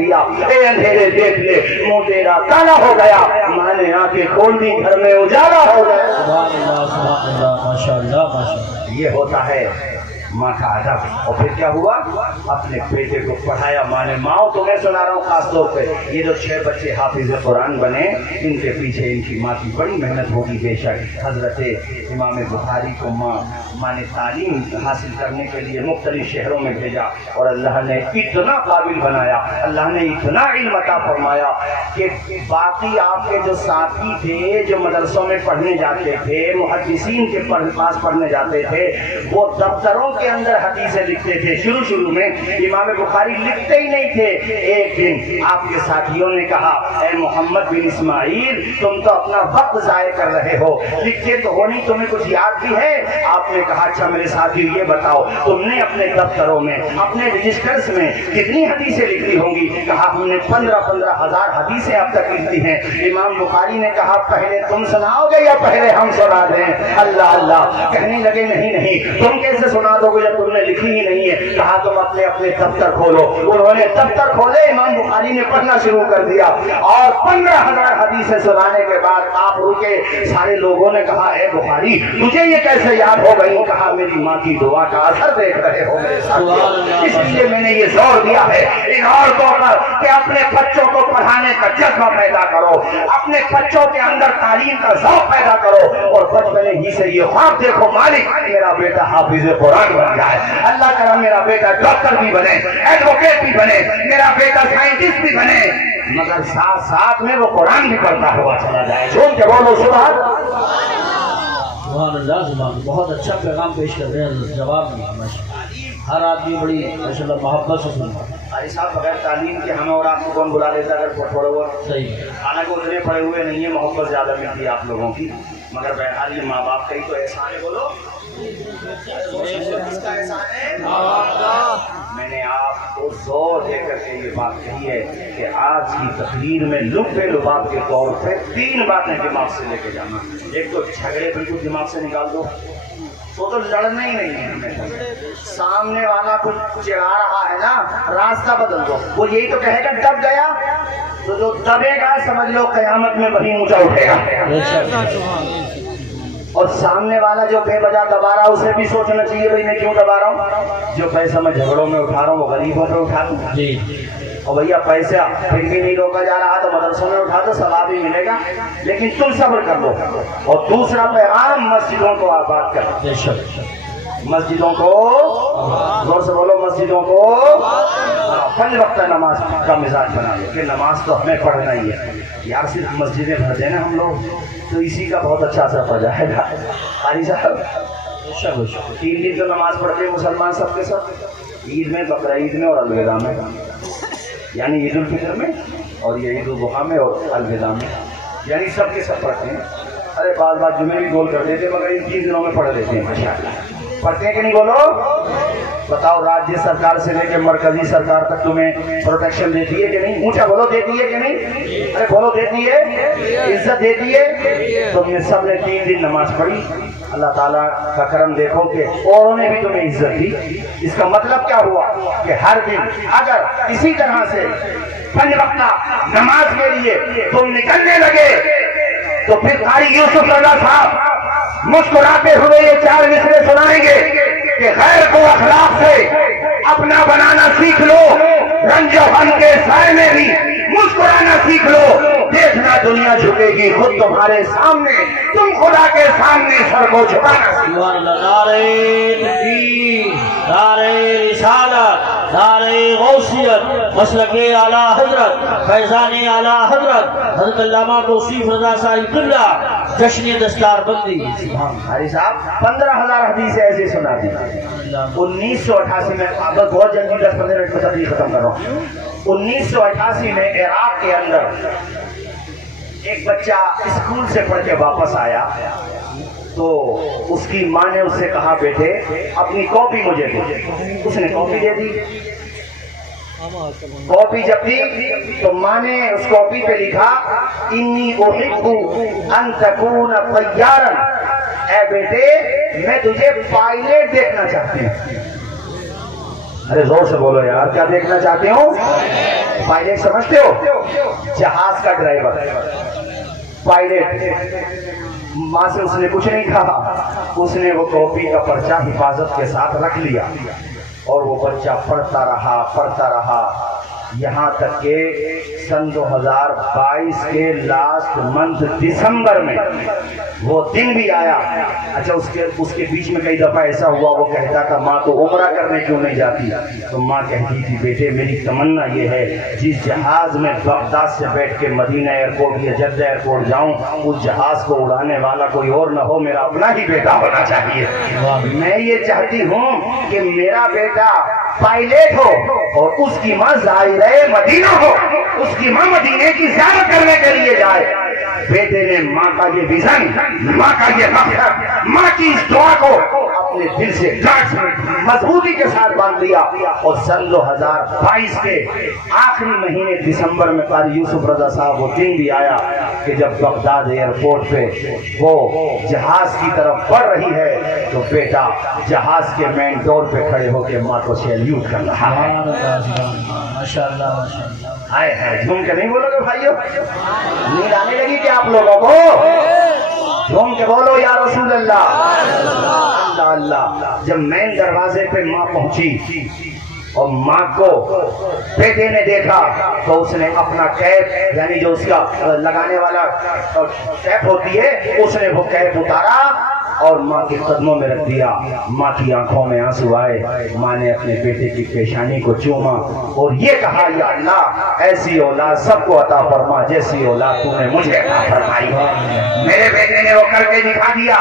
دیا، اے اندھیرے دیکھ لے منہ تیرا کالا ہو گیا، ماں نے آنکھیں کھول دی گھر میں اجالا ہو گیا۔ سبحان اللہ ماشاءاللہ ماشاءاللہ۔ یہ ہوتا ہے ماں کا ادب۔ اور پھر کیا ہوا؟ اپنے بیٹے کو پڑھایا ماں نے۔ ماں تمہیں سنا رہا ہوں خاص طور پہ، یہ جو 6 بچے حافظ قرآن بنے ان کے پیچھے ان کی ماں کی بڑی محنت ہوگی بے شک۔ حضرت امام بخاری کو ماں نے تعلیم حاصل کرنے کے لیے مختلف شہروں میں بھیجا، اور اللہ نے اتنا قابل بنایا، اللہ نے اتنا علم عطا فرمایا کہ باقی آپ کے جو ساتھی تھے جو مدرسوں میں پڑھنے جاتے تھے، محدثین کے پاس پڑھنے جاتے تھے، وہ دفتروں کے اندر حدیثیں لکھتے تھے۔ شروع میں امام بخاری لکھتے ہی نہیں تھے۔ ایک دن آپ کے ساتھیوں نے کہا، اے محمد بن اسماعیل تم تو اپنا وقت ضائع کر رہے ہو، لکھتے تو ہو نہیں، تمہیں کچھ یاد بھی ہے؟ آپ نے کہا اچھا میرے ساتھی یہ بتاؤ تم نے اپنے دفتروں میں اپنے رجسٹرز میں کتنی حدیثیں لکھی ہوں گی؟ کہا ہم نے 15 ہزار حدیثیں اب تک لکھی ہیں۔ امام بخاری نے کہا پہلے تم سناؤ گے یا پہلے ہم سنا دیں؟ اللہ اللہ کہنے لگے نہیں تم کیسے سنا دو گے جب تم نے لکھی ہی نہیں ہے؟ کہا تم اپنے دفتر کھولو۔ انہوں نے دفتر کھولے، امام بخاری نے پڑھنا شروع کر دیا، اور 15,000 حدیثیں سنانے کے بعد آپ رکے۔ سارے لوگوں نے کہا اے بخاری تجھے یہ کیسے یاد ہو گئی؟ کہا میری ماں کی دعا کا اثر دیکھ رہے ہو میرے ساتھ، اس لیے میں نے یہ زور دیا ہے ان عورتوں پر کہ اپنے بچوں کو پڑھانے کا جذبہ پیدا کرو، اپنے بچوں کے اندر تعلیم کا ذوق پیدا کرو، اور بچپنے ہی سے یہ خواب دیکھو مالک میرا بیٹا حافظ قرآن بن جائے، اللہ کرا میرا بیٹا ڈاکٹر بھی بنے، ایڈوکیٹ بھی بنے، میرا بیٹا سائنٹسٹ بھی بنے، مگر ساتھ ساتھ میں وہ قرآن بھی پڑھتا ہوا چلا جائے۔ جھوم کے بولو سبحان سبحان اللہ سبحان اللہ۔ بہت اچھا پیغام پیش کر رہے ہیں، جواب دیا ماشاءاللہ، ہر آدمی بڑی ماشاءاللہ محبت سے سنتا ہے۔ علی صاحب بغیر تعلیم کے ہمیں اور آپ کو کون بلا لیتا اگر پڑھے ہوئے؟ صحیح ہے، حالانکہ اتنے پڑھے ہوئے نہیں ہیں، محبت زیادہ ملتی ہے آپ لوگوں کی، مگر بہرحال یہ ماں باپ کا ہی تو احسان ہے۔ بولو کس کا احسان ہے؟ میں نے آپ کو زور دے کر کے یہ بات کہی ہے کہ آج کی تقریر میں لبے لباب کے طور پہ 3 باتیں دماغ سے لے کے جانا۔ ایک تو جھگڑے بالکل دماغ سے نکال دو، وہ تو لڑنا ہی نہیں ہے ہمیں۔ سامنے والا کچھ چڑھا رہا ہے نا، راستہ بدل دو، وہ یہی تو کہے گا دب گیا، تو جو دبے گا سمجھ لو قیامت میں وہی اونچا اٹھے گا۔ اور سامنے والا جو بے وجہ دبا رہا اسے بھی سوچنا چاہیے بھائی میں کیوں دبا رہا ہوں؟ جو پیسہ میں جھگڑوں میں اٹھا رہا ہوں وہ غریبوں پہ اٹھا دوں، اور بھیا پیسہ پھر بھی نہیں روکا جا رہا تو مدرسوں میں اٹھا دو، ثواب ہی ملے گا، لیکن تم صبر کر لو۔ اور دوسرا پیغام مسجدوں کو آباد کر، مسجدوں کو زور سے بولو، مسجدوں کو 5 وقت نماز کا مزاج بنا لو کہ نماز تو ہمیں پڑھنا ہی ہے یار، صرف مسجدیں بھر دینا ہم لوگ تو اسی کا بہت اچھا اثر پڑ جائے گا۔ قاری صاحب 3 دن تو نماز پڑھتے ہیں مسلمان سب کے ساتھ، عید میں، بقرعید میں اور الوداع میں، یعنی عید الفطر میں اور یہ عید الاضحیٰ میں اور الوداع میں، یعنی سب کے سب پڑھتے ہیں۔ ارے بعض جمعے بھی گول کر دیتے مگر ان 3 دنوں میں پڑھ لیتے ہیں ماشاءاللہ۔ پڑھتے ہیں کہ نہیں بولو؟ بتاؤ راجیہ سرکار سے لے کے مرکزی سرکار تک تمہیں پروٹیکشن دیتی ہے کہ نہیں؟ اونچا بولو دیتی ہے کہ نہیں؟ ارے بولو دیتی ہے، عزت دیتی ہے؟ تم نے سب نے 3 دن نماز پڑھی، اللہ تعالیٰ کا کرم دیکھو کہ اوروں نے بھی تمہیں عزت دی۔ اس کا مطلب کیا ہوا کہ ہر دن اگر اسی طرح سے 5 وقت نماز کے لیے تم نکلنے لگے تو پھر قاری یوسف رضا صاحب مسکراتے ہوئے یہ 4 مصرے سنائیں گے کہ غیر کو اخلاق سے اپنا بنانا سیکھ لو، رنج و غم کے سائے میں بھی مسکرانا سیکھ لو، دیکھنا دنیا جھکے گی خود تمہارے سامنے، تم خدا کے سامنے سر کو جھکانا سیکھ لو۔ نعرہ تکبیر، نعرہ رسالت، نعرہ غوثیت، مسلک اعلیٰ حضرت، فیضان اعلیٰ حضرت حضرت علامہ توصیف رضا صاحب قبلہ، جشن دستار بندی۔ حاجی صاحب 15,000 حدیثیں ایسے سنا دی۔ 1988 میں بہت جلدی 10-15 منٹ میں تقریر ختم کر رہا ہوں۔ 1988 میں عراق کے اندر ایک بچہ اسکول سے پڑھ کے واپس آیا تو اس کی ماں نے اس سے کہا بیٹے اپنی کاپی مجھے دے۔ اس نے کاپی دے دی۔ کاپی جب دی تو ماں نے اس کاپی پہ لکھا انی احب ان تکون طیارا، اے بیٹے میں تجھے پائلٹ دیکھنا چاہتی ہوں۔ ارے زور سے بولو یار، کیا دیکھنا چاہتے ہوں؟ पायलट समझते हो? जहाज का ड्राइवर, पायलट। माँ से उसने कुछ नहीं कहा, उसने वो कॉपी का पर्चा हिफाजत के साथ रख लिया और वो बच्चा पढ़ता रहा यहाँ तक के सन 2022 के लास्ट मंथ दिसंबर में वो दिन भी आया। अच्छा, उसके बीच में कई दफा ऐसा हुआ, वो कहता था माँ तो उम्रा करने क्यों नहीं जाती? तो माँ कहती थी बेटे मेरी तमन्ना ये है जिस जहाज में बगदाद से बैठ के मदीना एयरपोर्ट या जद्दा एयरपोर्ट जाऊं, उस जहाज को उड़ाने वाला कोई और न हो, मेरा अपना ही बेटा होना चाहिए। मैं ये चाहती हूँ कि मेरा बेटा पायलट हो और उसकी माँ ज़ाहिरे मदीना हो, उसकी माँ मदीने की ज़ियारत करने के लिए जाए। बेटे ने माँ का ये विजन, माँ का ये मकसद, माँ की इस दुआ को अपने दिल से मजबूती के साथ बांध लिया और सन 2022 के आखिरी महीने दिसंबर में कारी यूसुफ रजा साहब वो दिन भी आया कि जब बगदाद एयरपोर्ट पे वो जहाज की तरफ बढ़ रही है तो बेटा जहाज के मेन डोर पे खड़े होकर माँ को सैल्यूट कर रहा है। माशाअल्लाह माशाअल्लाह। आए हैं, झूम के नहीं बोलोगे भाइयों? नींद आने लगी क्या आप लोगों को? झूम के बोलो या रसूल अल्लाह। अल्लाह अल्लाह। जब मेन दरवाजे पे माँ पहुंची और माँ को बेटे ने देखा तो उसने अपना कैप, यानी जो उसका लगाने वाला कैप होती है, उसने वो कैप उतारा और माँ के कदमों में रख दिया। माँ की आंखों में आंसू आए। माँ ने अपने बेटे की पेशानी को चूमा और ये कहा या अल्लाह ऐसी औलाद सबको अता फरमा जैसी औलाद तूने मुझे अता फरमाई है। मेरे बेटे ने वो करके दिखा दिया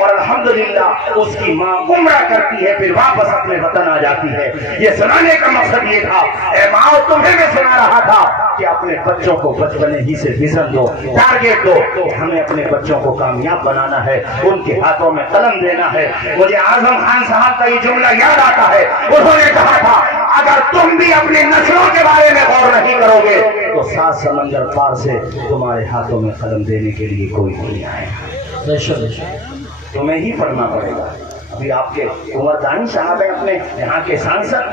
और अल्हम्दुलिल्लाह उसकी माँ उम्रा करती है, फिर वापस अपने वतन आ जाती है। ये सुनाने का मकसद ये था, ए माँ तुम्हें मैं सुना रहा था कि अपने बच्चों को बचपन ही से विजन दो, टारगेट दो कि हमें अपने बच्चों को कामयाब बनाना है, उनके हाथों में कलम देना है। मुझे आजम खान साहब का ये जुमला याद आता है, उन्होंने कहा था अगर तुम भी अपनी नस्लों के बारे में गौर नहीं करोगे तो 7 समंदर पार से तुम्हारे हाथों में कलम देने के लिए कोई नहीं आएगा, तुम्हें ही पढ़ना पड़ेगा। अभी आपके उमरदानी साहब है, अपने यहाँ के सांसद,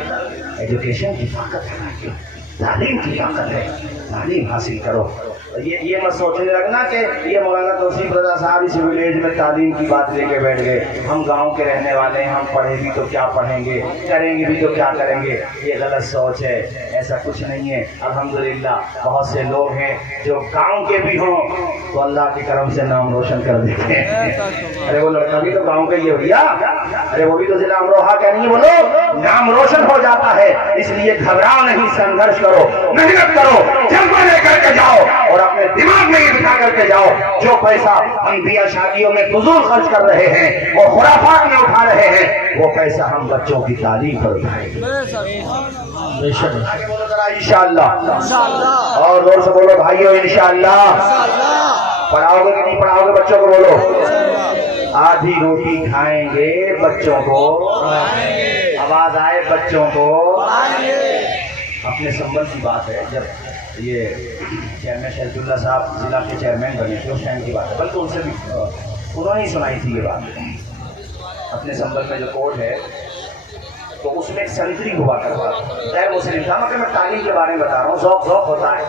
एजुकेशन की ताकत है, तालीम की ताकत है, तालीम हासिल करो। ये मत सोचने लगना कि ये मौलाना तौसीफ रजा साहब इस विलेज में तालीम की बात लेके बैठ गए, हम गांव के रहने वाले हैं, हम पढ़े भी तो क्या पढ़ेंगे, करेंगे भी तो क्या करेंगे। ये गलत सोच है, ऐसा कुछ नहीं है। अल्हम्दुलिल्लाह बहुत से लोग हैं जो गांव के भी हों तो अल्लाह की करम से नाम रोशन कर देते हैं। अरे वो लड़का भी तो गाँव का ही है भैया, अरे वो भी तो जिला अमरोहा का नहीं, बोलो नाम रोशन हो जाता है। इसलिए घबराओ नहीं, संघर्ष करो, मेहनत करो, जज्बा लेकर के जाओ और अपने दिमाग में ये बिठा करके जाओ जो पैसा हम बिया शादियों में फजूल खर्च कर रहे हैं और खुराफात में उठा रहे हैं, वो पैसा हम बच्चों की तालीम पर उठाएंगे। आगे बोलो जरा इंशाअल्लाह, और जोर से बोलो भाइयों इंशाअल्लाह। पढ़ाओगे कि नहीं पढ़ाओगे बच्चों को? बोलो आधी रोटी खाएंगे बच्चों को, आवाज आए बच्चों को। अपने संबल की बात है, जब ये चेयरमैन शहदुल्ला साहब जिला के चेयरमैन बने थे उस टाइम की बात है, बल्कि उनसे भी उन्होंने ही सुनाई थी ये बात। अपने संबल में जो कोर्ट है तो उसमें एक संतरी हुआ करता था, गैर मुस्लिम था, मगर मैं तालीम के बारे में बता रहा हूँ, ज़ौक़ होता है।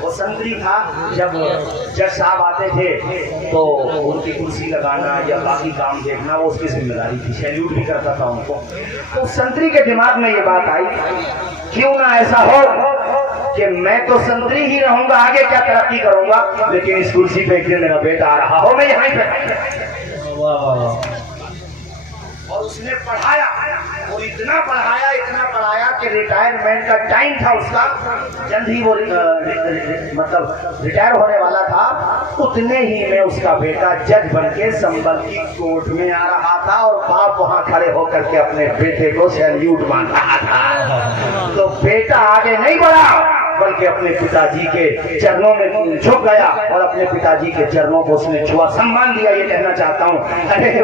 वो संतरी था, जब जज साहब आते थे तो उनकी कुर्सी लगाना या बाकी काम देखना वो उसकी जिम्मेदारी थी, सैल्यूट भी करता था उनको। तो संतरी के दिमाग में ये बात आई क्यों ना ऐसा हो कि मैं तो संतरी ही रहूंगा, आगे क्या तरक्की करूंगा, लेकिन इस कुर्सी पे एक दिन मेरा बेटा आ रहा हो, मैं यहीं पे। और उसने पढ़ाया और इतना पढ़ाया कि रिटायरमेंट का टाइम था उसका, जल्द ही वो मतलब रिटायर होने वाला था। उतने ही में उसका बेटा जज बन के संबल की कोर्ट में आ रहा था और बाप वहां खड़े होकर के अपने बेटे को सैल्यूट मान रहा था। तो बेटा आगे नहीं बढ़ा बल्कि अपने पिताजी के चरणों में झुक गया और अपने पिताजी के चरणों को उसने छुआ, सम्मान दिया। ये कहना चाहता हूँ, अरे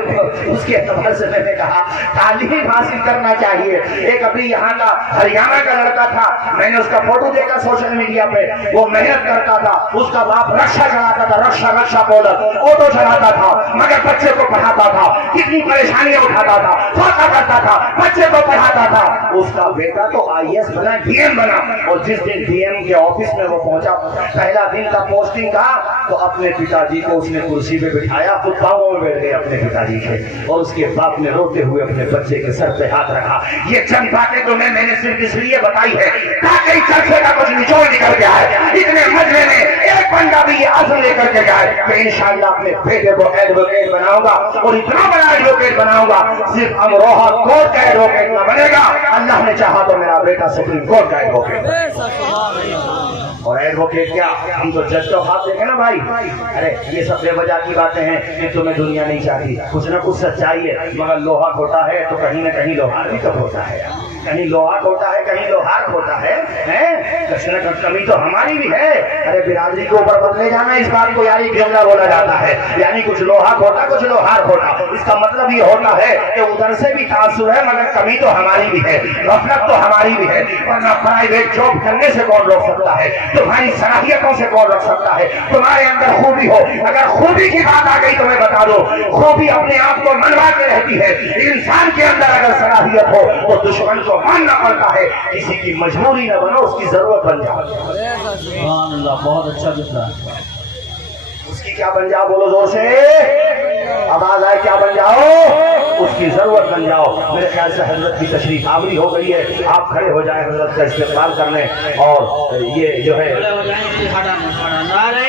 उसके एतबार से मैंने कहा तालीम हासिल करना चाहिए। एक अभी यहाँ का हरियाणा का लड़का था, मैंने उसका फोटो देखा सोशल मीडिया पे, वो मेहनत करता था, उसका बाप रक्षा चलाता था, रक्षा बोलर ऑटो चलाता था, मगर बच्चे को पढ़ाता था, कितनी परेशानियां उठाता था, फाका करता था, बच्चे को पढ़ाता था। उसका बेटा तो IAS बना, DM बना, और जिस दिन DM सीएम के ऑफिस में वो पहुंचा, पहला दिन था पोस्टिंग का, तो अपने पिताजी को उसने कुर्सी पे बिठाया, खुद पाँवों में बैठ गए अपने पिताजी के, और उसके बाप ने रोते हुए अपने बच्चे के सर पे हाथ रखा। ये चंद बातें तो मैंने सिर्फ इसलिए बताई है ताकि चर्चे का कुछ निचोड़ निकल के आए, इतने मजले में एक बंदा भी ये आजम लेकर के जाए कि इंशाअल्लाह अपने बेटे को एडवोकेट बनाऊंगा, और इतना बड़ा एडवोकेट बनाऊंगा सिर्फ अमरोहा कोर्ट का एडवोकेट न बनेगा, अल्लाह ने चाहा तो मेरा बेटा सुप्रीम कोर्ट का एडवोकेट। और एडवोकेट क्या, हम तो जज का बात देखें ना भाई। अरे ये सब बेवजह की बातें हैं, ये तुम्हें दुनिया नहीं चाहती, कुछ ना कुछ सच्चाई है, मगर लोहा खोटा है तो कहीं ना कहीं लोहार भी तो होता है, कहीं लोहा खोटा है कहीं लोहार खोटा है, कहीं ना कमी तो हमारी भी है। अरे बिरादरी के ऊपर मत ले जाना इस बात को, यार एक जुमला बोला जाता है, यानी कुछ लोहा खोटा कुछ लोहार खोटा, इसका मतलब ये होता है कि उधर से भी तासुर है मगर कमी तो हमारी भी है, गफलत तो हमारी भी है, वरना प्राइवेट जॉब करने से कौन रोक सकता है, तुम्हारी सलाहियतों से कौन रख सकता है, तुम्हारे अंदर खूबी हो, अगर खूबी की बात आ गई तो मैं बता दो, खूबी अपने आप को मनवा के रहती है, इंसान के अंदर अगर सलाहियत हो तो दुश्मन को मानना पड़ता है, किसी की मजबूरी न बनो, उसकी जरूरत बन जाओ। सुभान अल्लाह, बहुत अच्छा जुमला। उसकी क्या बन जाओ, बोलो जोर से, आवाज आए, क्या बन जाओ, उसकी जरूरत बन जाओ। मेरे ख्याल से हजरत की तशरीफ आवरी हो गई है, आप खड़े हो जाए हजरत का इस्तेमाल करने, और ये जो है नारे